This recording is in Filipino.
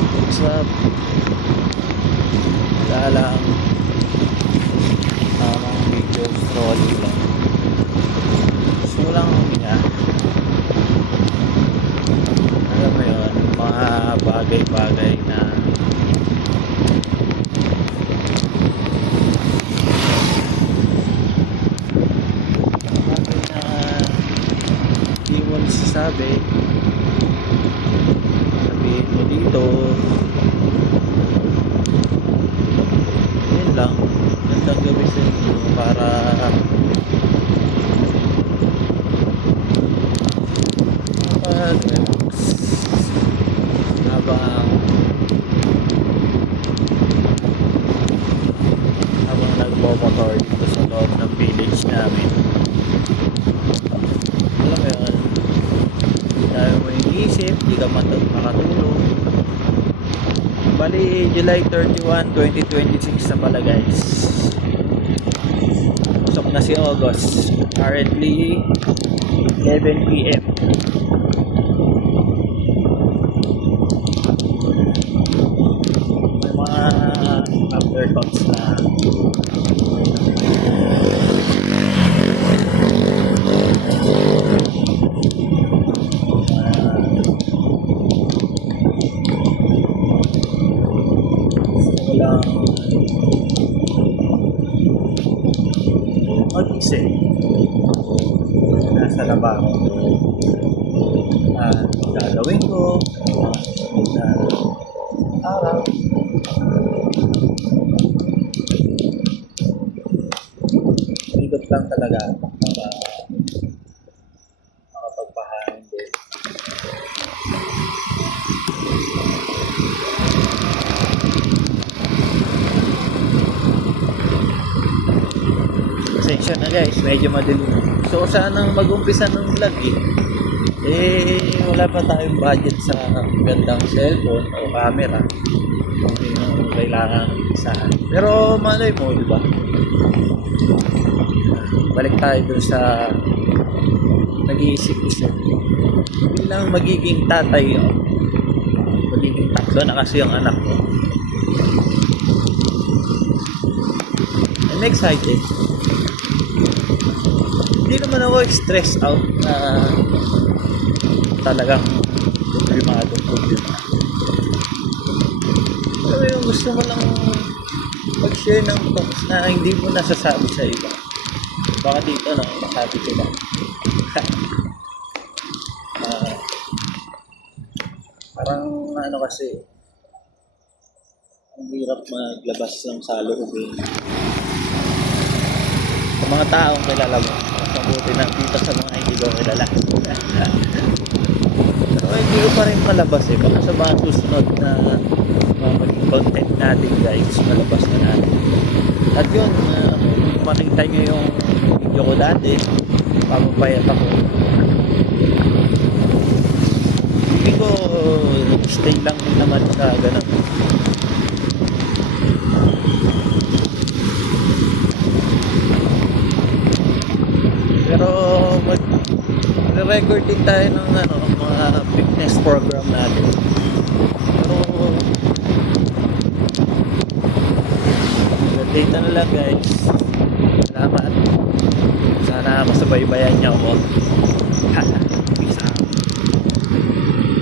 What's up? Wala lang. Tamang video scrolling lang. Gusto ko lang huminga. Alam mo yun, mga bagay-bagay na hindi mo nasasabi. Sabihin mo dito. Yun lang. Gandang gabi sa inyo para relax habang nagbo-motor dito sa loob ng village namin. Alam mo yun, dahil mo yung isip, di ka makatulog. Bali, July 31, 2026 na pala guys. Pasok na si August. Currently 11 PM. May mga afterthoughts na walang mag-isip. Nasa labang gagawin ko na araw. Ikot lang talaga para makapagpahain din. Pasensya na guys, medyo madilim. So sanang mag-umpisa ng vlog wala pa tayong budget sa gandang cellphone o camera kung yung kailangan isahan. Pero malay mo, diba? Balik tayo dun sa nag-iisip-isip bilang magiging tatay. Magiging tatlo na kasi yung anak ko. I'm excited. Hindi naman ako stressed out na talagang problemado. Pero yung gusto mo lang mag-share ng thoughts na hindi mo nasasabi sa iba. Baka dito na masabi ko lang. Parang ano kasi ang hirap maglabas ng saloobin sa mga taong kilala mo. Mabuti na dito sa mga hindi ko kilala. Pero hindi ko pa rin malabas baka sa mga susunod na maging content natin guys, malabas na natin. At yun, kung makita nyo yung video ko dati, pamapayat ako. Hindi ko stay lang din naman sa ganun. Pero mag-record din tayo ng mga fitness program natin. Pero data na lang guys. Salamat. Sana masubaybayan niyo ako.